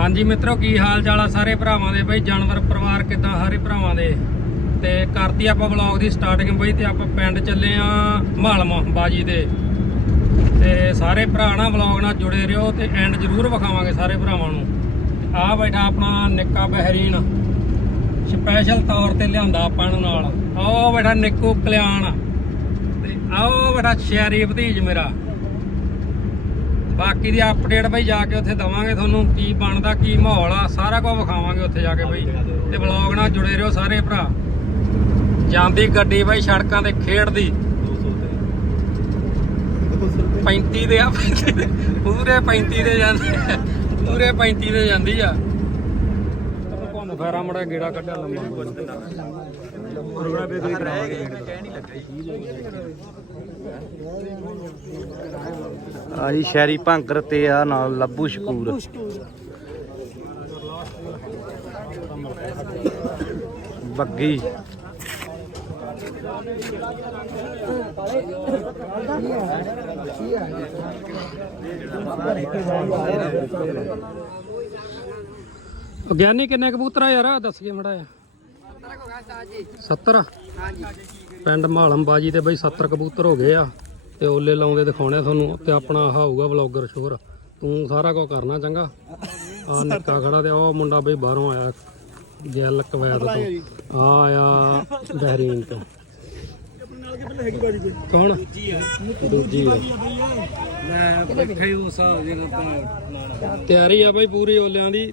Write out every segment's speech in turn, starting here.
ਹਾਂਜੀ ਮਿੱਤਰੋ, ਕੀ ਹਾਲ ਚਾਲ ਆ ਸਾਰੇ ਭਰਾਵਾਂ ਦੇ? ਬਈ ਜਾਨਵਰ ਪਰਿਵਾਰ ਕਿਦਾਂ ਸਾਰੇ ਭਰਾਵਾਂ ਦੇ? ਤੇ ਕਰਤੀ ਆਪਾਂ ਵਲੌਗ ਦੀ ਸਟਾਰਟਿੰਗ ਬਈ ਤੇ ਆਪਾਂ ਪਿੰਡ ਚੱਲੇ ਆ ਮਾਲਮਾ ਬਾਜੀ ਦੇ। ਤੇ ਸਾਰੇ ਭਰਾ ਨਾਲ ਵਲੌਗ ਨਾਲ ਜੁੜੇ ਰਹੋ ਤੇ ਐਂਡ ਜ਼ਰੂਰ ਵਿਖਾਵਾਂਗੇ ਸਾਰੇ ਭਰਾਵਾਂ ਨੂੰ। ਆ ਬੈਠਾ ਆਪਣਾ ਨਿੱਕਾ ਬਹਿਰੀਨ। ਸਪੈਸ਼ਲ ਤੌਰ ਤੇ ਲਿਆਂਦਾ ਆਪਾਂ ਨੂੰ ਨਾਲ। ਆਓ ਬੈਠਾ ਨਿੱਕੂ ਕਲਿਆਣ। ਤੇ ਆਓ ਬੈਠਾ ਸ਼ਹਿਰੀ ਭਤੀਜ ਮੇਰਾ। ਬਾਕੀ ਦੀ ਅਪਡੇਟ ਬਈ ਜਾ ਕੇ ਉੱਥੇ ਦਵਾਂਗੇ ਤੁਹਾਨੂੰ ਕੀ ਬਣਦਾ, ਕੀ ਮਾਹੌਲ ਆ, ਸਾਰਾ ਕੁਝ ਵਿਖਾਵਾਂਗੇ ਉੱਥੇ ਜਾ ਕੇ ਬਈ। ਤੇ ਵਲੌਗ ਨਾਲ ਜੁੜੇ ਰਹੋ ਸਾਰੇ ਭਰਾ। ਜਾਂਦੀ ਗੱਡੀ ਬਈ ਸੜਕਾਂ ਤੇ ਖੇਡਦੀ। 35 ਦੇ ਆ ਪੂਰੇ 35 ਦੇ ਜਾਂਦੇ, ਪੂਰੇ 35 ਦੇ ਜਾਂਦੀ ਆ। ਘੁੰਮ ਫੇਰਾ ਮੜਾ ਗੇੜਾ ਕੱਢਿਆ ਲੰਮਾ। ਆ ਜੀ ਸ਼ਹਿਰੀ ਭੰਕਰ ਤੇ ਆ ਨਾਲ ਲੱਭੂ ਸ਼ਕੂਰ। ਬੱਗੀ। ਉਹ ਗਿਆਨੀ ਕਿੰਨੇ ਕਬੂਤਰ ਆ ਯਾਰ? ਦੱਸੀਏ ਮੜਾ ਆ? 70 ਪਿੰਡ ਮਾਲਮ ਬਾਜੀ ਤੇ ਬਈ 70 ਕਬੂਤਰ ਹੋ ਗਏ ਆ ਤੇ ਓਲੇ ਲਾਉਂਦੇ ਦਿਖਾਉਣੇ ਤੁਹਾਨੂੰ ਤੇ ਆਪਣਾ ਆਹ ਹੋਊਗਾ ਵਲੌਗਰ ਸ਼ੋਰ। ਤੂੰ ਸਾਰਾ ਕੁਝ ਕਰਨਾ ਚੰਗਾ। ਆ ਨਿੱਕਾ ਖੜਾ ਤੇ ਉਹ ਮੁੰਡਾ ਬਈ ਬਾਹਰੋਂ ਆਇਆ ਗਿੱਲ ਕਵੈਤ ਤੋਂ। ਆ ਆਇਆ ਬਹਿਰੀਨ ਤੋਂ। ਕੌਣ? ਦੂਜੀ ਆ। ਮੈਂ ਬੈਠੇ ਉਸ ਜਿਹੜਾ ਤਿਆਰੀ ਆ ਬਈ ਪੂਰੀ ਓਲਿਆਂ ਦੀ।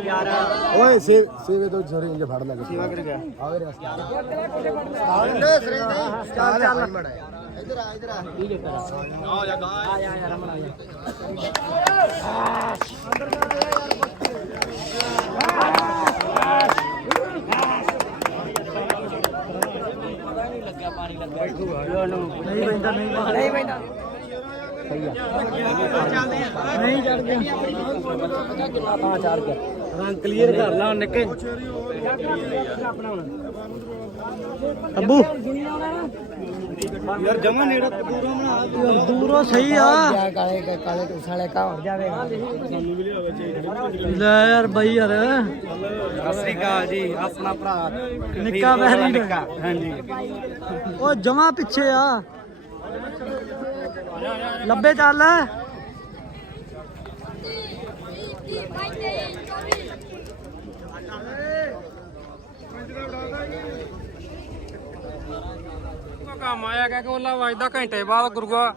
ਯਾਰ ਓਏ ਸੇ ਸੇਵੇ ਤੋਂ ਜਰੇ ਇੰਜ ਫੜ ਲੱਗ ਸੇਵਾ ਕਰ ਗਿਆ ਆਵੇ ਰਸਤਾ ਆਉਂਦੇ ਸਰੇ ਨਹੀਂ ਚੱਲ ਚੱਲ ਮੜਾ ਇਧਰ ਆ ਇਧਰ ਆ ਠੀਕ ਹੈ ਆ ਜਾ ਗਾ ਆ ਜਾ ਯਾਰ ਮੜਾ ਨਹੀਂ ਪੈਂਦਾ ਨਹੀਂ ਨਹੀਂ ਪੈਂਦਾ ਨਹੀਂ ਚੜ ਗਿਆ ਹਾਂ ਚੜ ਗਿਆ ਰੰਗ ਕਲੀਅਰ ਕਰ ਲਾ ਨਿੱਕੇ ਅੱਬੂ ਯਾਰ ਜਮਾ ਨੇੜਾ ਦੂਰੋਂ ਬਣਾ ਦੂਰੋਂ ਸਹੀ ਆ। ਕਾਲੇ ਕਾਲੇ ਸਾਲੇ ਕਾ ਹੋ ਜਾਵੇ ਲੈ ਯਾਰ ਬਾਈ ਯਾਰ। ਸਤਿ ਸ੍ਰੀ ਅਕਾਲ ਜੀ ਆਪਣਾ ਭਰਾ ਨਿੱਕਾ ਬਹਿਰੀ ਨਿੱਕਾ। ਹਾਂਜੀ। ਉਹ ਜਮਾ ਪਿੱਛੇ ਆ। ਲੱਭੇ ਚੱਲ। ਕੰਮ ਆਇਆ ਕਿ ਕੋਲਾ ਵੱਜਦਾ ਘੰਟੇ ਬਾਅਦ ਗੁਰੂਆ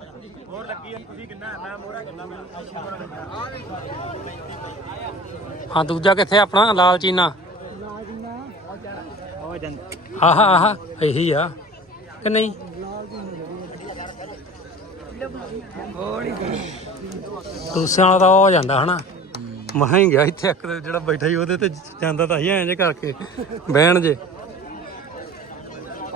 ਹਾਂ? ਦੂਜਾ ਕਿੱਥੇ ਆਪਣਾ? ਲਾਲ ਚੀਨਾ। ਆਹ ਆਹ ਇਹੀ ਆ। ਕਿ ਨਹੀਂ? ਦੂਸਰਿਆਂ ਵਾਲਾ ਤਾਂ ਉਹ ਹੋ ਜਾਂਦਾ ਹਨਾ? ਹੀ ਗਿਆ ਇੱਥੇ ਇੱਕ ਜਿਹੜਾ ਬੈਠਾ ਹੀ ਉਹਦੇ ਤੇ ਜਾਂਦਾ ਤਾਂ ਹੀ ਐਂ ਜੇ ਕਰਕੇ। ਬਹਿਣ ਜੇ।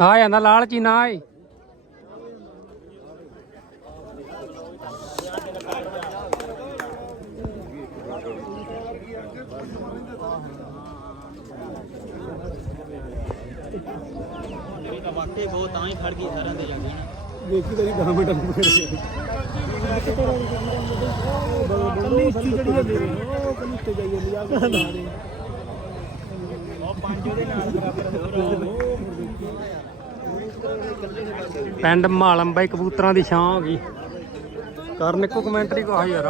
ਜਾਂਦਾ ਲਾਲ ਚੀਨਾ ਆਏ ਵਾਕਈ ਬਹੁਤ ਤਾਂ ਹੀ ਫੜ ਗਈ ਸਾਰਿਆਂ ਦੇ ਜਾਂਦੀ ਵੇਖੀ ਤੇਰੀ 10 ਮਿੰਟ ਨੂੰ ਕਰ ਕੱਲੀ ਉੱਚੀ ਜਿਹੜੀ ਹੁੰਦੀ ਉਹ ਕਹਿੰਦੀ ਉੱਤੇ ਜਾਈ ਜਾਂਦੀ ਆ। ਪਿੰਡ ਮਾਲਮ ਬਾਈ ਕਬੂਤਰਾਂ ਦੀ ਛਾਂ ਹੋ ਗਈ। ਕਰਨ ਇੱਕੋ ਕਮੈਂਟਰੀ ਕਹਾ ਯਾਰ।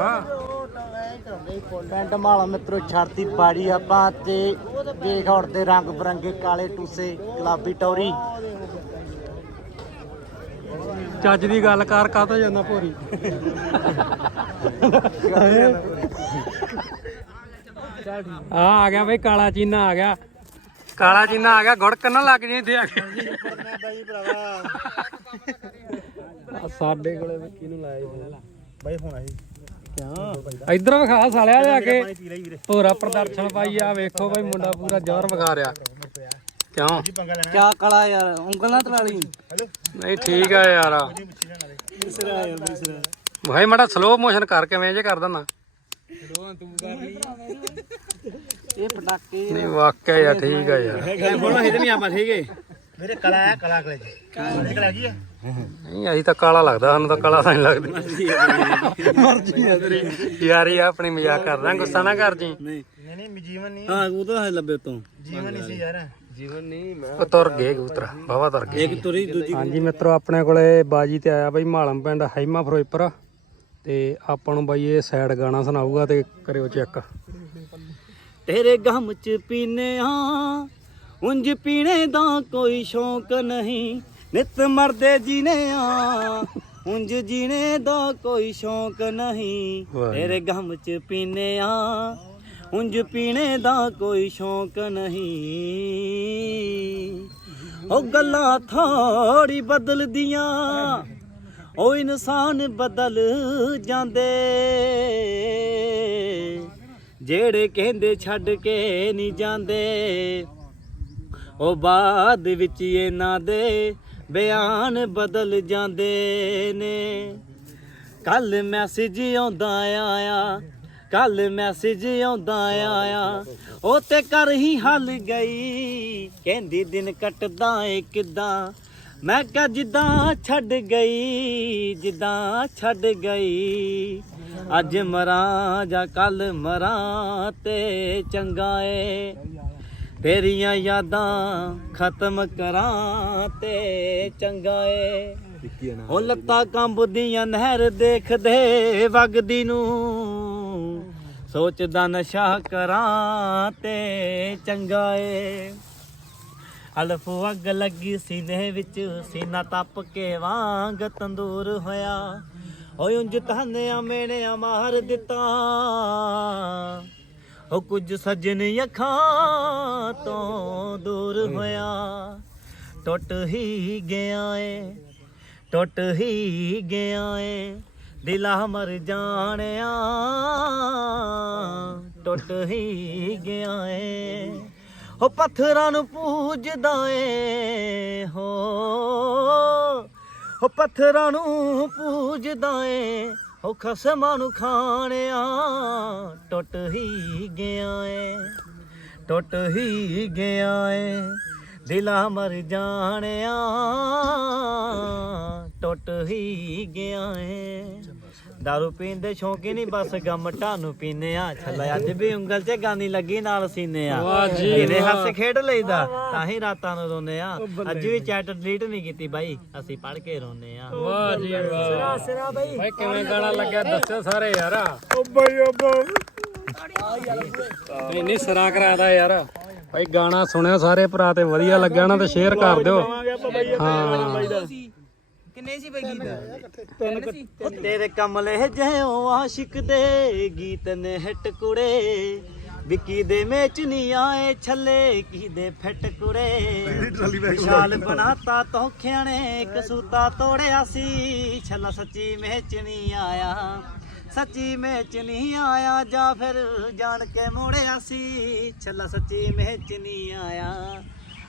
ਪਿੰਡ ਮਾਲਾ ਮਿੱਤਰੋ ਛੜਤੀ ਬਾੜੀ ਆਪਾਂ ਤੇ ਵੇਖ ਉੜਦੇ ਰੰਗ ਬਰੰਗੇ ਕਾਲੇ ਟੂਸੇ ਗੁਲਾਬੀ ਟੌਰੀ। ਚੱਜ ਦੀ ਗੱਲ ਕਰ ਕਾਹਤੋਂ ਜਾਂਦਾ ਭੋਰੀ? ਆ ਆ ਗਿਆ ਬਈ ਕਾਲਾ ਚੀਨਾ ਆ ਗਿਆ। ਕਾਲਾ ਚੀਨਾ ਆ ਗਿਆ ਗੁੜਕ ਨਾ ਲੱਗ ਜੇ ਇੱਥੇ ਆ ਕੇ। ਬਾਈ ਭਰਾਵਾ। ਆ ਸਾਡੇ ਕੋਲੇ ਵੀ ਕਿਹਨੂੰ ਲਾਇਆ ਜੀ ਬਾਈ ਫੋਨ ਆਈ। ਕਿਉਂ? ਇਧਰ ਵਿਖਾ ਸਾਲਿਆ ਜਾ ਕੇ। ਲਈ ਪੂਰਾ ਪ੍ਰਦਰਸ਼ਨ ਪਾਈ ਆ ਵੇਖੋ ਬਈ ਮੁੰਡਾ ਪੂਰਾ ਜ਼ੋਰ ਵਿਖਾ ਰਿਹਾ। ਕਿਉਂ? ਕਿਆ ਕਲਾ ਯਾਰ ਉਂਗਲ ਨਾ ਤਲਾ ਲਈ। ਨਹੀਂ ਠੀਕ ਆ ਯਾਰ। ਭਾਈ ਮੜਾ ਸਲੋ ਮੋਸ਼ਨ ਕਰ ਕਿਵੇਂ ਜੇ ਕਰ ਦਿੰਦਾ। ਇਹ ਪਟਾਕੇ ਨਹੀਂ ਵਾਕਿਆ ਯਾਰ ਠੀਕ ਆ ਯਾਰ। ਬੋਲੋ ਹਿੱਦ ਨਹੀਂ ਆਪਾਂ ਠੀਕ ਹੈ ਵੀਰੇ ਕਲਾ ਹੈ ਕਲਾ ਕਲੇ ਜੀ। ਕਲਾ। ਆ। ਨਹੀਂ ਅਸੀਂ ਤਾਂ ਕਾਲਾ ਲੱਗਦਾ ਸਾਨੂੰ ਤਾਂ ਕਾਲਾ ਤਾਂ ਨਹੀਂ ਲੱਗਦਾ। ਮਰਜ਼ੀ ਹੈ ਤੇਰੀ। ਯਾਰੀ ਆ ਆਪਣੀ ਮਜ਼ਾਕ ਕਰਦਾ ਗੁੱਸਾ ਨਾ ਕਰ ਜੀ। ਨਹੀਂ। ਨਹੀਂ ਨਹੀਂ ਜੀਵਨ ਨਹੀਂ। ਹਾਂ ਉਹ ਤਾਂ ਹੈ ਲੱਭੇ ਤੋਂ ਜੀਵਨ ਨਹੀਂ ਸੀ ਯਾਰ। ਜੀਵਨ ਨਹੀਂ ਮੈਂ ਤੁਰ ਗਏ ਕਬੂਤਰ ਬਾਵਾ ਤੁਰ ਗਏ। ਇੱਕ ਤੁਰੀ ਦੂਜੀ ਹਾਂਜੀ ਮਿੱਤਰੋ ਆਪਣੇ ਕੋਲੇ ਬਾਜੀ ਤੇ ਆਇਆ ਬਈ ਮਾਲਮ ਪਿੰਡ ਹੈਮਾ ਫਿਰੋਜ਼ਪੁਰ। ਤੇ ਆਪਾਂ ਨੂੰ ਬਾਈ ਇਹ ਸਾਈਡ ਗਾਣਾ ਸੁਣਾਊਗਾ ਤੇ ਕਰਿਓ ਚੈੱਕ ਤੇਰੇ ਗਮ ਚ ਪੀਨੇ ਆ ਉਂਝ ਪੀਣੇ ਦਾ ਕੋਈ ਸ਼ੌਂਕ ਨਹੀਂ। ਨਿਤ ਮਰਦੇ ਜੀਨੇ ਆ ਉਂਝ ਜੀਣੇ ਦਾ ਕੋਈ ਸ਼ੌਂਕ ਨਹੀਂ। ਤੇਰੇ ਗਮ ਚ ਪੀਨੇ ਆ ਉਂਝ ਪੀਣੇ ਦਾ ਕੋਈ ਸ਼ੌਂਕ ਨਹੀਂ। ਉਹ ਗੱਲਾਂ ਥੋੜੀ ਬਦਲਦੀਆਂ ਉਹ ਇਨਸਾਨ ਬਦਲ ਜਾਂਦੇ। ਜਿਹੜੇ ਕਹਿੰਦੇ ਛੱਡ ਕੇ ਨਹੀਂ ਜਾਂਦੇ, ਉਹ ਬਾਅਦ ਵਿੱਚ ਇਹਨਾਂ ਦੇ ਬਿਆਨ ਬਦਲ ਜਾਂਦੇ ਨੇ। ਕੱਲ ਮੈਸੇਜ ਆਉਂਦਾ ਆਇਆ ਕੱਲ ਮੈਸੇਜ ਆਉਂਦਾ ਆਇਆ, ਉਹ ਤੇ ਕਰ ਹੀ ਹੱਲ ਗਈ, ਕਹਿੰਦੀ ਦਿਨ ਕੱਟਦਾ ਏ ਕਿਦਾਂ? ਮੈਂ ਕਿਹਾ, ਜਿੱਦਾਂ ਛੱਡ ਗਈ, ਜਿੱਦਾਂ ਛੱਡ ਗਈ। ਅੱਜ ਮਰਾਂ ਜਾਂ ਕੱਲ ਮਰਾਂ ਤੇ ਚੰਗਾ ਏ। ਤੇਰੀਆਂ ਯਾਦਾਂ ਖਤਮ ਕਰਾਂ ਤੇ ਚੰਗਾ ਏ। ਉਹ ਲੱਤਾਂ ਕੰਬਦੀਆਂ ਨਹਿਰ ਦੇਖਦੇ ਵਗਦੀ ਨੂੰ। ਸੋਚਦਾ ਨਸ਼ਾ ਕਰਾਂ ਤੇ ਚੰਗਾ ਏ। ਅਲਫ ਅੱਗ ਲੱਗੀ ਸੀਨੇ ਵਿੱਚ, ਸੀਨਾ ਤਪ ਕੇ ਵਾਂਗ ਤੰਦੂਰ ਹੋਇਆ। ਓਏ ਉਂਝ ਤਾਨਿਆ ਮੇਣਿਆ ਮਾਰ ਦਿੱਤਾ। ਉਹ ਕੁਝ ਸੱਜਣ ਅੱਖਾਂ ਤੋਂ ਦੂਰ ਹੋਇਆ। ਟੁੱਟ ਹੀ ਗਿਆ ਏ, ਟੁੱਟ ਹੀ ਗਿਆ ਏ, ਦਿਲਾ ਮਰ ਜਾਣਿਆ। ਟੁੱਟ ਹੀ ਗਿਆ ਏ ਉਹ ਪੱਥਰਾਂ ਨੂੰ ਪੂਜਦਾ ਏ, ਹੋ ਹੋ ਪੱਥਰਾਂ ਨੂੰ ਪੂਜਦਾ ਏ ਹੋ ਖਸਮਾਂ ਨੂੰ ਖਾਣਿਆ, ਟੁੱਟ ਹੀ ਗਿਆ ਏ, ਟੁੱਟ ਹੀ ਗਿਆ ਏ, ਦਿਲਾ ਮਰ ਜਾਣਿਆ, ਟੁੱਟ ਹੀ ਗਿਆ ਏ। ਦਾਰੂ ਪੀਂਦੇ ਸ਼ੌਂਕੀ ਨਹੀਂ ਬਸ ਗਮ ਢਾਨੂੰ ਪੀਨੇ ਆ ਛੱਲਾ ਅੱਜ ਵੀ ਉਂਗਲ 'ਚ ਗਾਨੀ ਲੱਗੀ ਨਾਲ ਸੀਨੇ ਆ ਵਾਹ ਜੀ, ਇਹਨੇ ਹੱਸ ਖੇਡ ਲਈਦਾ ਤਾਂ ਹੀ ਰਾਤਾਂ ਨੂੰ ਰੋਨੇ ਆ ਅੱਜ ਵੀ ਚੈਟ ਡਿਲੀਟ ਨਹੀਂ ਕੀਤੀ ਬਾਈ ਅਸੀਂ ਪੜ ਕੇ ਰੋਨੇ ਆ ਵਾਹ ਜੀ ਵਾਹ ਸਿਰਾ ਬਾਈ ਭਾਈ ਕਿਵੇਂ ਗਾਣਾ ਲੱਗਿਆ ਦੱਸਿਓ ਸਾਰੇ ਯਾਰ ਓ ਬਾਈ ਓ ਬਾਈ ਨਹੀਂ ਨਹੀਂ ਸਿਰਾ ਕਰਾਦਾ ਯਾਰ ਭਾਈ ਗਾਣਾ ਸੁਣਿਓ ਸਾਰੇ ਭਰਾ ਤੇ ਵਧੀਆ ਲੱਗਿਆ ਨਾ ਤੇ ਸ਼ੇਅਰ ਕਰ ਦਿਓ ਹਾਂ ਕਿੰਨੇ ਸੀ ਬਈ ਗੀਤ? ਉਹ ਤੇਰੇ ਕਮਲੇ ਜਿਉ ਆਸ਼ਿਕ ਦੇ ਗੀਤ ਨੇ ਹਟ ਕੁੜੇ। ਵਿੱਕੀ ਦੇ ਮੇਚ ਨਹੀਂ ਆਏ ਛੱਲੇ ਕੀ ਦੇ ਫਟ ਕੁੜੇ। ਵਿਸ਼ਾਲ ਬਣਾਤਾ ਤੋਖਿਆਂ ਨੇ ਕਸੂਤਾ ਤੋੜਿਆ ਸੀ। ਛੱਲਾ ਸੱਚੀ ਮੇਚ ਨਹੀਂ ਆਇਆ। ਸੱਚੀ ਮੇਚ ਨਹੀਂ ਆਇਆ ਜਾਂ ਫਿਰ ਜਾਣ ਕੇ ਮੋੜਿਆ ਸੀ। ਛੱਲਾ ਸੱਚੀ ਮੇਚ ਨਹੀਂ ਆਇਆ।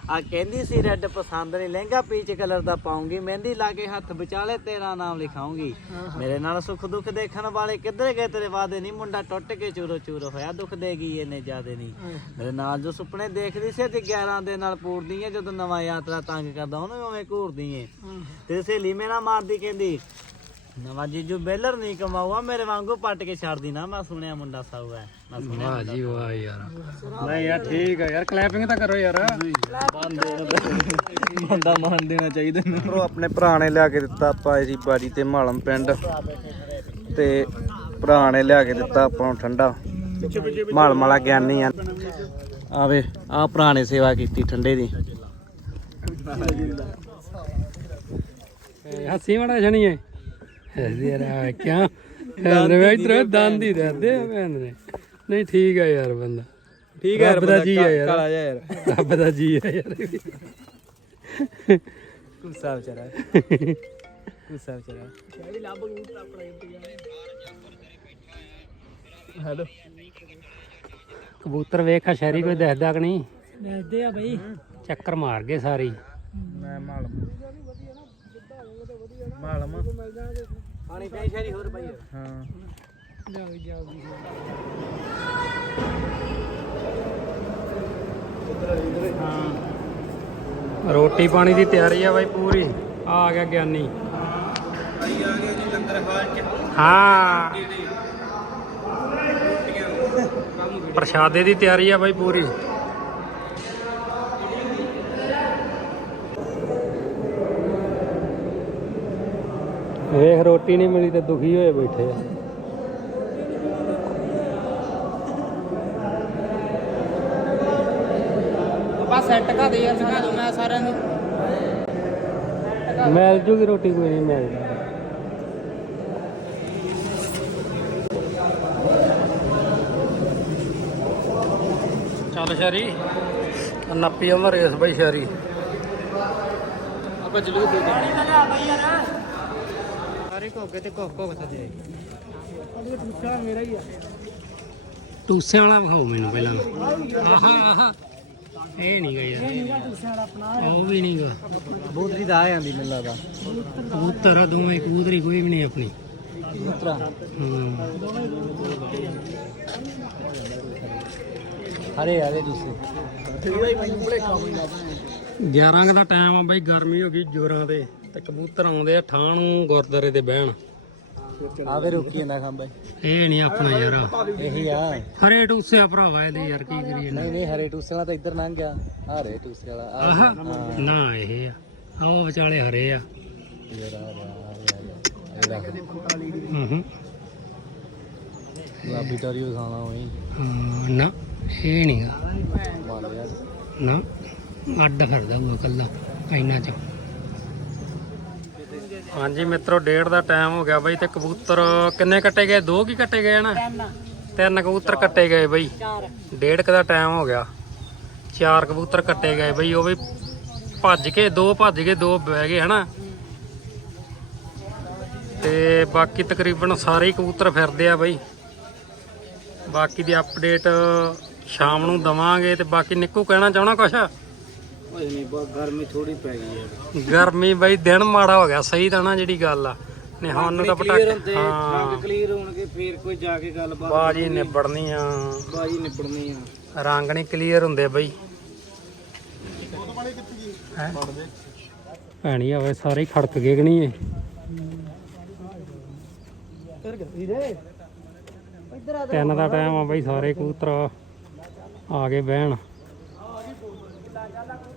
ਆ ਕਹਿੰਦੀ ਸੀ ਰੈੱਡ ਪਸੰਦ ਨਹੀਂ ਲਹਿੰਗਾ ਪੀਚ ਕਲਰ ਦਾ ਪਾਉਂਗੀ ਮਹਿੰਦੀ ਲਾ ਕੇ ਹੱਥ ਵਿਚਾਲੇ ਤੇਰਾ ਨਾਮ ਲਿਖਾਉਂਗੀ। ਮੇਰੇ ਨਾਲ ਸੁੱਖ ਦੁੱਖ ਦੇਖਣ ਵਾਲੇ ਕਿੱਧਰ ਗਏ ਤੇਰੇ ਵਾਦੇ ਨਹੀਂ ਮੁੰਡਾ ਟੁੱਟ ਕੇ ਚੂਰੋ ਚੂਰ ਹੋਇਆ ਦੁੱਖ ਦੇਗੀ ਇਹਨੇ ਜਿਆਦੇ ਨਹੀਂ ਮੇਰੇ ਨਾਲ ਜੋ ਸੁਪਨੇ ਦੇਖਦੀ ਸੀ ਤੇ 11 ਦੇ ਨਾਲ ਪੂਰਦੀ ਹੈ ਜਦੋਂ ਨਵਾਂ ਯਾਤਰਾ ਤੰਗ ਕਰਦਾ ਉਹਨੂੰ ਉਵੇਂ ਘੂਰਦੀ ਤੇ ਸਹੇਲੀ ਮੇਰਾ ਮਾਰਦੀ ਕਹਿੰਦੀ ਨਵਾਂ ਜੀਜੂ ਬੇਲਰ ਨਹੀਂ ਕਮਾਊਆ ਮੇਰੇ ਵਾਂਗੂ ਪੱਟ ਕੇ ਛੱਡਦੀ ਨਾ ਮੈਂ ਸੁਣਿਆ ਮੁੰਡਾ ਸਾਊ ਹੈ ਮੈਂ ਸੁਣਿਆ ਵਾਹ ਜੀ ਵਾਹ ਯਾਰ। ਨਹੀਂ ਯਾਰ ਠੀਕ ਆ ਯਾਰ ਕਲੈਪਿੰਗ ਤਾਂ ਕਰੋ ਯਾਰ। ਬੰਦਾ ਮਾਨ ਦੇਣਾ ਚਾਹੀਦਾ ਭਰੋ ਆਪਣੇ ਭਰਾ ਨੇ ਲਿਆ ਕੇ ਦਿੱਤਾ ਆਪਾਂ ਜੀ ਬਾੜੀ ਤੇ ਮਾਲਮ ਪਿੰਡ। ਤੇ ਭਰਾ ਨੇ ਲਿਆ ਕੇ ਦਿੱਤਾ ਆਪਾਂ ਨੂੰ ਠੰਡਾ। ਮਾਲਮ ਵਾਲਾ ਗਿਆਨੀ ਆ। ਆਵੇ ਆ ਭਰਾ ਨੇ ਸੇਵਾ ਕੀਤੀ ਠੰਡੇ ਦੀ। ਇਹ ਹੱਸੀ ਮੜਾ ਜਣੀਏ ਹੱਸੀ ਯਾਰ ਕਿਆ ਕਹਿੰਦੇ ਵੇ ਇਧਰ ਦੰਦ ਹੀ। ਦਰਦੇ ਆ ਭੈਣ ਨੇ ਨਹੀਂ ਠੀਕ ਆ ਯਾਰ ਬੰਦਾ। ਠੀਕ ਹੈ ਰੱਬ ਦਾ ਜੀ ਆ ਯਾਰ। ਕਾਲਾ ਯਾਰ। ਰੱਬ ਦਾ ਜੀ ਆ ਯਾਰ। ਗੁੱਸਾ ਵਿਚਾਰਾ। ਗੁੱਸਾ ਵਿਚਾਰਾ। ਹੈਲੋ। ਕਬੂਤਰ ਵੇਖਾ ਸ਼ਹਿਰੀ ਕੋਈ ਦੱਸਦਾ ਕਿ ਨਹੀਂ? ਦੱਸਦੇ ਆ ਬਈ। ਚੱਕਰ ਮਾਰ ਗਏ ਸਾਰੀ ਮੈਂ ਮਾਲਮ ਮਾਲਮ ਪਾਣੀ ਪਈ ਸ਼ਰੀ ਹੋਰ ਭਾਈ। ਹਾਂ। ਰੋਟੀ ਪਾਣੀ ਦੀ ਤਿਆਰੀ ਆ ਬਾਈ ਪੂਰੀ। ਆ ਆ ਗਿਆ ਗਿਆਨੀ। ਹਾਂ। ਪ੍ਰਸ਼ਾਦੇ ਦੀ ਤਿਆਰੀ ਆ ਬਾਈ ਪੂਰੀ। ਵੇਖ ਰੋਟੀ ਨਹੀਂ ਮਿਲੀ ਤੇ ਦੁਖੀ ਹੋਏ ਬੈਠੇ ਆ। ਬਸ ਸੈੱਟ ਕਾ ਦੇ ਯਾਰ ਸਿਖਾ ਦੋ ਮੈਂ ਸਾਰਿਆਂ ਨੂੰ। ਮਿਲ ਜੂਗੀ ਰੋਟੀ ਕੋਈ ਨਹੀਂ ਮਿਲਦੀ ਚੱਲ ਸ਼ਰੀ ਨੱਪੀ ਅਮਰ ਰੇਸ ਬਈ ਸ਼ਰੀ। ਆਪਾਂ ਚਲੋ ਦੇ ਦੇ ਕੋਕੇ ਤੇ ਥਦੇ ਟੂਸਿਆਂ ਵਾਲਾ ਵਿਖਾਓ ਮੈਨੂੰ ਪਹਿਲਾਂ। ਆਹਾ ਆਹਾ। ਇਹ ਨਹੀਂ ਗਾ ਯਾਰ। ਉਹ ਵੀ ਨਹੀਂ ਗਾ। ਬੋਤਰੀ ਦਾ ਆ ਜਾਂਦੀ ਮੈਨੂੰ ਲੱਗਦਾ। ਕਬੂਤਰ ਆ ਦੋਵੇਂ ਕਬੂਤਰੀ ਕੋਈ ਵੀ ਨਹੀਂ ਆਪਣੀ। ਹੂੰ। ਹਰੇ ਹਰੇ ਦੂਸਰੇ। 11 ਕੁ ਦਾ ਟਾਈਮ ਆ ਬਾਈ ਗਰਮੀ ਹੋ ਗਈ ਜੋਰਾਂ ਤੇ ਤੇ ਕਬੂਤਰ ਆਉਂਦੇ ਆ ਠਾਂ ਨੂੰ ਗੁਰਦਾਰੇ ਤੇ ਬਹਿਣ। ਆਵੇ ਰੁਕੀ ਜਾਂਦਾ ਖਾਂ ਬਾਈ। ਇਹ ਨਹੀਂ ਆਪਣਾ ਯਾਰ। ਇਹੀ ਆ। ਹਰੇ ਟੂਸਿਆ ਭਰਾਵਾ ਇਹਦੇ ਯਾਰ ਕੀ ਕਰੀਏ ਨਹੀਂ ਨਹੀਂ ਹਰੇ ਟੂਸੇ ਵਾਲਾ ਤਾਂ ਇੱਧਰ ਲੰਘ ਗਿਆ। ਆ ਰੇ ਟੂਸੇ ਵਾਲਾ ਆਹ। ਨਾ ਇਹ ਆ। ਆਹ ਉਹ ਵਿਚਾਲੇ ਹਰੇ ਆ। ਯਾਰ ਆ ਰਿਹਾ ਹੂੰ ਹੂੰ। ਗੁਲਾਬੀ ਟਾਰੀ ਖਾਣਾ ਹੋਈ ਹਾਂ, ਨਾ ਇਹ ਨਹੀਂਗਾ ਮਾਲ ਯਾਰ ਨਾ ਅੱਡ ਫਿਰਦਾ ਉਹ ਕੱਲਾ ਇੰਨਾ ਚ ਹਾਂਜੀ ਮਿੱਤਰੋ ਡੇਢ ਦਾ ਟਾਈਮ ਹੋ ਗਿਆ ਬਾਈ ਤੇ ਕਬੂਤਰ ਕਿੰਨੇ ਕੱਟੇ ਗਏ? ਦੋ ਕੀ ਕੱਟੇ ਗਏ ਨਾ? ਤਿੰਨ। ਕਬੂਤਰ ਕੱਟੇ ਗਏ ਬਾਈ। ਡੇਢ ਕ ਦਾ ਟਾਈਮ ਹੋ ਗਿਆ। ਚਾਰ ਕਬੂਤਰ ਕੱਟੇ ਗਏ ਬਾਈ ਉਹ ਵੀ ਭੱਜ ਕੇ ਦੋ ਭੱਜ ਕੇ ਦੋ ਬਹਿ ਗਏ ਹਨਾ? ਤੇ ਬਾਕੀ ਤਕਰੀਬਨ ਸਾਰੇ ਹੀ ਕਬੂਤਰ ਫਿਰਦੇ ਆ ਬਾਈ। ਬਾਕੀ ਦੀ ਅਪਡੇਟ ਸ਼ਾਮ ਨੂੰ ਦਵਾਂਗੇ ਤੇ ਬਾਕੀ ਨਿੱਕੂ ਕਹਿਣਾ ਚਾਹਣਾ ਕੁਛ? ਓਏ ਨਹੀਂ ਬਹੁਤ ਗਰਮੀ ਥੋੜੀ ਪੈ ਗਈ ਯਾਰ ਗਰਮੀ ਬਾਈ ਦਿਨ ਮਾੜਾ ਹੋ ਗਿਆ ਸਹੀ ਤਾਂ ਨਾ ਜਿਹੜੀ ਗੱਲ ਆ। ਨੇ ਹੁਣ ਨੂੰ ਤਾਂ ਪਟਾਕੇ ਹਾਂ। ਕਲੀਅਰ ਹੋਣਗੇ ਫੇਰ ਕੋਈ ਜਾ ਕੇ ਗੱਲਬਾਤ ਬਾਜੀ ਨਿਬੜਨੀ ਆ। ਬਾਜੀ ਨਿਪੜਨੀ ਆ। ਰੰਗ ਨਹੀਂ ਕਲੀਅਰ ਹੁੰਦੇ ਬਈ। ਹੈਂ? ਭੈਣੀ ਆਵੇ ਸਾਰੇ ਹੀ ਖੜਕ ਗਏ ਕਿ ਨਹੀਂ ਇਹ? ਤਿੰਨ ਦਾ ਟਾਈਮ ਆ ਬਈ ਸਾਰੇ ਕਬੂਤਰ ਆ ਗਏ ਬਹਿਣ।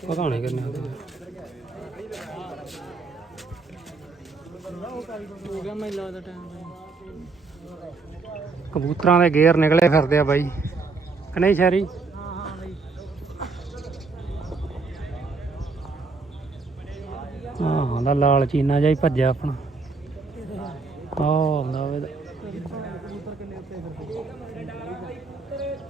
ਪਤਾ ਨਹੀਂ ਕਿੰਨੇ ਹੁੰਦੇ ਹੋ ਗਿਆ ਮੈਨੂੰ ਲੱਗਦਾ ਟਾਈਮ ਕਬੂਤਰਾਂ ਦੇ ਗੇਅਰ ਨਿਕਲੇ ਫਿਰਦੇ ਆ ਬਾਈ। ਕਿ ਨਹੀਂ ਸ਼ਹਿਰੀ? ਹਾਂ ਹਾਂ ਬਈ। ਹਾਂ ਦਾ ਲਾਲ ਚੀਨਾ ਹੀ ਭੱਜਿਆ ਆਪਣਾ। ਆਹ ਆਉਂਦਾ ਵੇ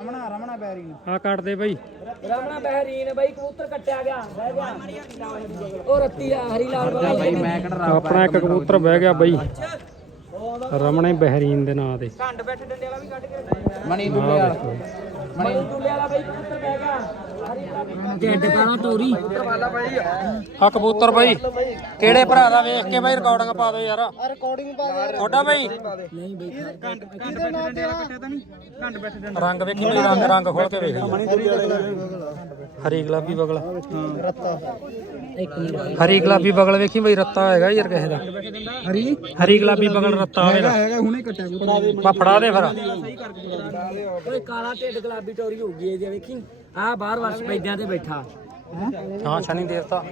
ਰਮਣਾ ਰਮਣਾ ਬੈਰੀ ਆ ਕੱਟ ਦੇ ਬਈ। ਰਮਣਾ ਬਹਿਰੀਨ ਬਈ ਕਬੂਤਰ ਕੱਟਿਆ ਗਿਆ। ਬਹਿ ਗਿਆ। ਉਹ ਰੱਤੀ ਆ ਹਰੀ ਲਾਲ ਬਾਈ ਮੈਂ ਆਪਣਾ ਇੱਕ ਕਬੂਤਰ ਬਹਿ ਗਿਆ ਬਈ। ਰਮਣੇ ਬਹਿਰੀਨ ਦੇ ਨਾਂ ਤੇ। ਘੰਡ ਬੈਠੇ ਡੰਡੇ ਵਾਲਾ ਵੀ ਕੱਢ ਕੇ। ਮਣੀ ਦੁੱਲੇ ਵਾਲਾ। ਮਣੀ ਦੁੱਲੇ ਵਾਲਾ ਬਈ ਕਬੂਤਰ ਬਹਿ ਗਿਆ। ਕਬੂਤਰ ਬਈ। ਕਿਹੜੇ ਭਰਾ ਦਾ ਵੇਖ ਕੇ ਬਈ ਰਿਕਾਰਡਿੰਗ ਪਾ ਦਿਓ ਯਾਰ। ਰਿਕਾਰਡਿੰਗ ਪਾ ਦੇ ਤੁਹਾਡਾ ਬਈ? ਤੇ ਰੰਗ ਵੇਖੀ ਬਈ ਰੰਗ ਰੰਗ ਖੋਲ ਕੇ ਵੇਖ। ਹਰੀ ਗੁਲਾਬੀ ਬਗਲ। ਰੱਤਾ। ਹਰੀ ਗੁਲਾਬੀ ਬਗਲ ਵੇਖੀ ਬਈ ਰੱਤਾ ਹੈਗਾ ਯਾਰ ਕਿਸੇ ਦਾ। ਹਰੀ? ਹਰੀ ਗੁਲਾਬੀ ਬਗਲ ਰੱਤਾ ਹੋਵੇਗਾ ਹੈਗਾ ਹੁਣੇ ਕੱਟਿਆ ਕੋਈ ਫੜਾ ਦੇ ਫਿਰ। ਓਏ ਕਾਲਾ ਢਿੱਡ ਗੁਲਾਬੀ ਟੋਰੀ ਹੋ ਗਈ ਇਹਦੇ ਵੇਖੀ। ਆ ਬਾਹਰ ਵਰਸ ਪੈਦਿਆਂ ਤੇ ਬੈਠਾ। ਹਾਂ ਸ਼ਨੀ ਦੇਵਤਾ।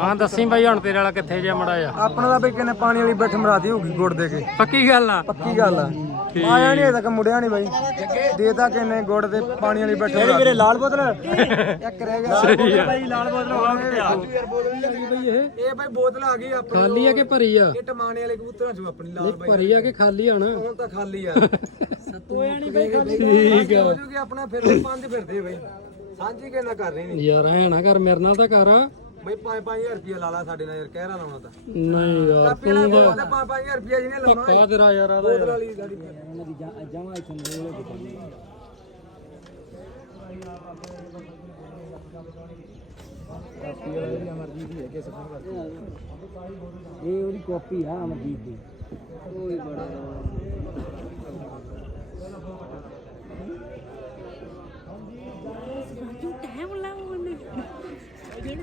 ਹਾਂ ਦੱਸੀ ਬਈ ਹੁਣ ਤੇਰੇ ਵਾਲਾ ਕਿੱਥੇ ਜੇ ਮੜਾ ਆ ਆਪਣਾ ਤਾਂ ਬਈ ਕਿਨੇ ਪਾਣੀ ਵਾਲੀ ਬੈਠ ਮਰਾਦੀ ਹੋਊਗੀ ਗੁੜ ਦੇ ਕੇ। ਪੱਕੀ ਗੱਲ ਆ। ਪੱਕੀ ਗੱਲ ਆ। ਆਇਆ ਨਹੀਂ ਤੱਕ ਮੁੜਿਆ ਨਹੀਂ ਬਾਈ। ਦੇਤਾ ਕਿਨੇ ਗੁੜ ਦੇ ਪਾਣੀ ਵਾਲੀ ਬੈਠ ਕਿਹੜੇ ਕਿਹੜੇ ਲਾਲ ਬੋਤਲ? ਇੱਕ ਰਹਿ ਗਿਆ। ਸਹੀ ਆ। ਬਾਈ ਲਾਲ ਬੋਤਲ ਹੋ ਗਿਆ ਇਹ ਬਾਈ ਬੋਤਲ ਆ ਗਈ ਆਪਣੀ। ਖਾਲੀ ਆ ਕਿ ਭਰੀ ਆ? ਇਹ ਟਮਾਣੇ ਵਾਲੇ ਕਬੂਤਰਾਂ ਚੋਂ ਆਪਣੀ ਲਾਲ ਨਹੀਂ ਭਰੀ ਆ ਕਿ ਖਾਲੀ ਆ ਨਾ? ਹੁਣ ਤਾਂ ਖਾਲੀ ਆ। ਹੋਇਆ ਨਹੀਂ ਬਈ ਖਾਲੀ ਠੀਕ ਆ ਹੋ ਜੂਗੀ ਆਪਣਾ ਫਿਰ ਪੰਜ ਫਿਰਦੇ ਬਈ। ਸਾਂਝੀ ਕਿੰਨਾ ਕਰ ਰਹੀ ਨਹੀਂ ਯਾਰ ਐ ਨਾ ਕਰ ਮੇਰੇ ਨਾਲ ਤਾਂ ਕਰ। ਬਈ 5-5000 ਰੁਪਏ ਲਾ ਲਾ ਸਾਡੇ ਨਾਲ ਯਾਰ ਕਹਿਰਾ ਲਾਉਣਾ ਤਾਂ। ਨਹੀਂ ਯਾਰ ਕਾਪੀ ਵਾਲਾ ਬੋਲ ਤੇ 5-5000 ਰੁਪਏ ਜਿਹਨੇ ਲਾਉਣਾ ਪੱਕਾ ਤੇਰਾ ਯਾਰ ਆ ਬੋਤਲ ਵਾਲੀ ਸਾਡੀ ਜਮਾ ਇੱਥੇ ਨੇੜੇ ਇਹ ਉਹਦੀ ਕਾਪੀ ਆ ਅਮਰਜੀਤ ਦੀ। ਉਹ ਹੀ ਬੜਾ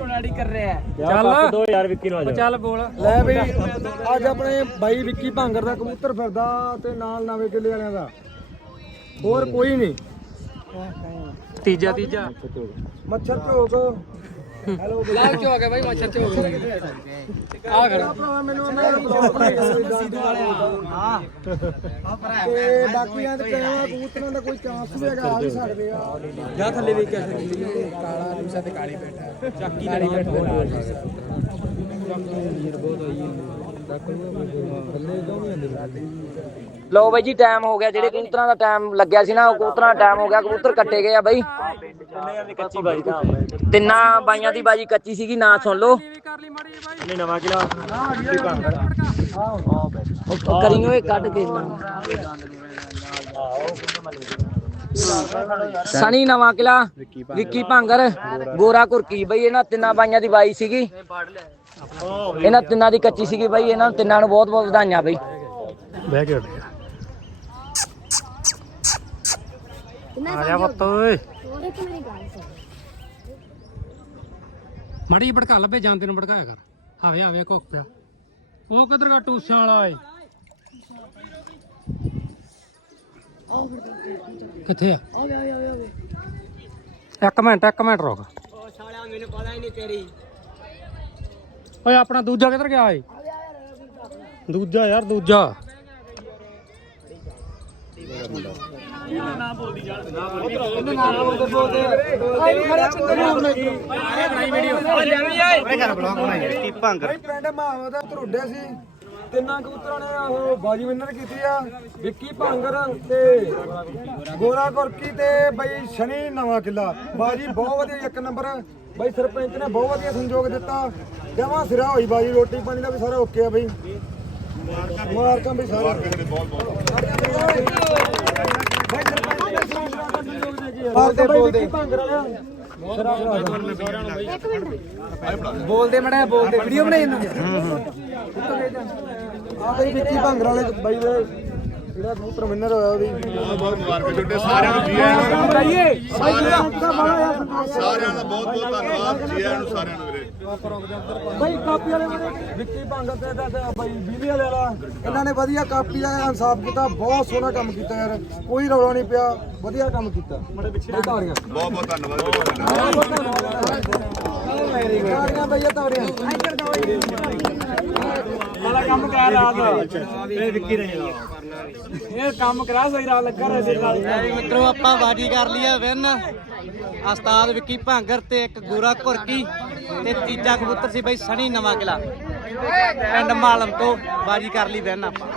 ਕੋਣਾੜੀ ਕਰ ਰਿਹਾ ਹੈ। ਚੱਲ। 2000 ਵਿੱਕੀ ਨੂੰ ਚੱਲ ਬੋਲ। ਲੈ ਬਈ ਅੱਜ ਆਪਣੇ ਬਾਈ ਵਿੱਕੀ ਭਾਂਗਰ ਦਾ ਕਬੂਤਰ ਫਿਰਦਾ ਤੇ ਨਾਲ ਨਵੇਂ ਕਿੱਲੇ ਵਾਲਿਆਂ ਦਾ। ਹੋਰ ਕੋਈ ਨਹੀਂ। ਤੀਜਾ ਤੀਜਾ। ਮੱਛਰ ਝੋਕ ਹੈਲੋ ਲਾਲ ਚੋ ਆ ਗਿਆ ਬਾਈ ਮੱਛਰ ਚੋ ਆ ਖੜਾ ਭਰਾ ਮੈਨੂੰ ਮੈਂ ਬਲੌਗ ਬਣਾਇਆ ਸੀ ਹਾਂ ਤੇ ਬਾਕੀਆਂ ਦੇ ਕਿਹਾ ਕਬੂਤਰਾਂ ਦਾ ਕੋਈ ਚਾਂਸ ਵੀ ਹੈਗਾ ਆ ਵੀ ਸਕਦੇ ਆ। ਜਾ ਥੱਲੇ ਵੇਖ ਕੇ ਕਾਲਾ ਰਿਮਸਾ ਤੇ ਕਾਲੀ ਬੈਠਾ ਚੱਕੀ ਕਾਲੀ ਬੈਠਾ ਲਓ ਬਾਈ ਜੀ ਟਾਈਮ ਹੋ ਗਿਆ ਜਿਹੜੇ ਕਬੂਤਰਾਂ ਦਾ ਟਾਈਮ ਲੱਗਿਆ ਸੀ ਨਾ ਉਹ ਕਬੂਤਰਾਂ ਦਾ ਟਾਈਮ ਹੋ ਗਿਆ ਕਬੂਤਰ ਕੱਟੇ ਗਏ ਆ ਬਾਈ। ਤਿੰਨਾਂ ਬਾਈਆਂ ਦੀ ਬਾਜੀ ਕੱਚੀ ਸੀਗੀ ਨਾਂ ਸੁਣ ਲਓ। ਨਵਾਂ ਕਿਲਾ ਕੱਢ ਕੇ। ਸਣੀ ਨਵਾਂ ਕਿਲਾ ਵਿੱਕੀ ਭਾਂਗਰ ਗੋਰਾ ਕੁਰਕੀ। ਬਈ ਇਹਨਾਂ ਤਿੰਨਾਂ ਬਾਈਆਂ ਦੀ ਬਾਈ ਸੀਗੀ। ਇਹਨਾਂ ਤਿੰਨਾਂ ਦੀ ਕੱਚੀ ਸੀਗੀ ਬਈ ਇਹਨਾਂ ਨੂੰ ਤਿੰਨਾਂ ਨੂੰ ਬਹੁਤ ਬਹੁਤ ਵਧਾਈਆਂ ਬਈ। ਬਹਿ ਕੇ ਉੱਠ ਆ ਜਾ ਪੁੱਤ ਓਏ। ਮੜੀ ਭੜਕਾ ਲੱਭੇ ਜਾਂਦੇ ਨੂੰ ਭੜਕਾਇਆ ਕਰ। ਆਵੇ ਆਵੇ ਕੋਕ ਪਿਆ। ਉਹ ਕਿੱਧਰ ਗਾ ਟੂਸਾਂ ਵਾਲਾ ਏ ਕਿੱਥੇ ਆ? ਇੱਕ ਮਿੰਟ ਇੱਕ ਮਿੰਟ ਰੁਕ। ਸਾਲਿਆ ਮੈਨੂੰ ਪਤਾ ਹੀ ਨਹੀਂ ਤੇਰੀ। ਓਏ ਆਪਣਾ ਦੂਜਾ ਕਿੱਧਰ ਗਿਆ ਏ ਦੂਜਾ ਯਾਰ, ਦੂਜਾ। ਕੀ ਭੰਗ ਪਿੰਡ ਮਾਵਾ ਦਾ ਧਰੋਡੇ ਸੀ ਤਿੰਨਾਂ ਕਬੂਤਰਾਂ ਨੇ ਉਹ ਬਾਜੀ ਵਿਨਰ ਕੀਤੀ ਆ ਵਿੱਕੀ ਭਾਂਗਰ ਤੇ ਗੋਰਾ ਗੁਰਕੀ ਤੇ ਬਈ ਸ਼ਨੀ ਨਵਾਂ ਕਿਲਾ ਬਾਜੀ ਬਹੁਤ ਵਧੀਆ ਇੱਕ ਨੰਬਰ ਬਈ ਸਰਪੰਚ ਨੇ ਬਹੁਤ ਵਧੀਆ ਸੰਯੋਗ ਦਿੱਤਾ ਜਮਾ ਸਿਰਾ ਹੋਈ ਬਾਜੀ ਰੋਟੀ ਪਾਣੀ ਦਾ ਵੀ ਸਾਰਾ ਓਕੇ ਆ ਬਈ। ਮੁਬਾਰਕਾਂ ਬਈ ਸਾਰੇ। ਦੇ ਬੋਲਦੇ ਮੜਾ ਬੋਲਦੇ। ਵੀਡੀਓ ਬਣਾਈ ਇਹਨਾਂ ਆ ਬਈ ਵਿੱਕੀ ਭੰਗਰ ਵਾਲੇ ਬਾਈ ਦੇ। ਜਿਹੜਾ ਕਬੂਤਰ ਵਿਨਰ ਹੋਇਆ ਉਹਦੀ ਬਹੁਤ ਮੁਬਾਰਕ। ਤੁਹਾਡੇ ਸਾਰਿਆਂ ਨੂੰ ਜੀ ਆਇਆਂ ਨੂੰ ਬੁਲਾਈਏ ਸਾਰਿਆਂ ਦਾ ਸਾਰਿਆਂ ਦਾ ਬਹੁਤ ਬਹੁਤ ਧੰਨਵਾਦ। ਜੀ ਆਇਆਂ ਨੂੰ ਸਾਰਿਆਂ ਨੂੰ ਵੀਰੇ। ਬਾਈ ਕਾਪੀ ਵਾਲੇ ਨੇ ਵਿੱਕੀ ਭੰਗਰ ਤੇ ਦਾ ਤੇ ਬਾਈ ਬਿਜਲੀ ਵਾਲੇ ਵਾਲਾ। ਇਹਨਾਂ ਨੇ ਵਧੀਆ ਕਾਪੀ ਦਾ ਇਨਸਾਫ ਕੀਤਾ ਬਹੁਤ ਸੋਹਣਾ ਕੰਮ ਕੀਤਾ ਯਾਰ। ਕੋਈ ਰੌਲਾ ਨਹੀਂ ਪਿਆ ਵਧੀਆ ਕੰਮ ਕੀਤਾ। ਬੜੇ ਪਿੱਛੇ ਬਹੁਤ ਧੰਨਵਾਦ। ਬਹੁਤ ਧੰਨਵਾਦ। ਤਾੜੀਆਂ ਬਈਆ ਤਾੜੀਆਂ। ਮਾਲਾ ਕੰਮ ਕਰਾ ਰਾਤ। ਇਹ ਵਿੱਕੀ ਨੇ। ਇਹ ਕੰਮ ਕਰਾ ਸਹੀ ਰਾਤ ਲੱਗਾ ਰਹੇ ਨਾਲ। ਮਿੱਤਰੋ ਆਪਾਂ ਬਾਜੀ ਕਰ ਲਈ ਆ ਵਿਨ ਉਸਤਾਦ ਵਿੱਕੀ ਭਾਂਗਰ ਤੇ ਇੱਕ ਗੋਰਾ ਘੁਰਕੀ ਤੇ ਤੀਜਾ ਕਬੂਤਰ ਸੀ ਬਈ ਸਣੀ ਨਵਾਂ ਕਿਲਾ ਪਿੰਡ ਮਾਲਮ ਤੋਂ ਬਾਜੀ ਕਰ ਲਈ ਵਿਨ ਆਪਾਂ।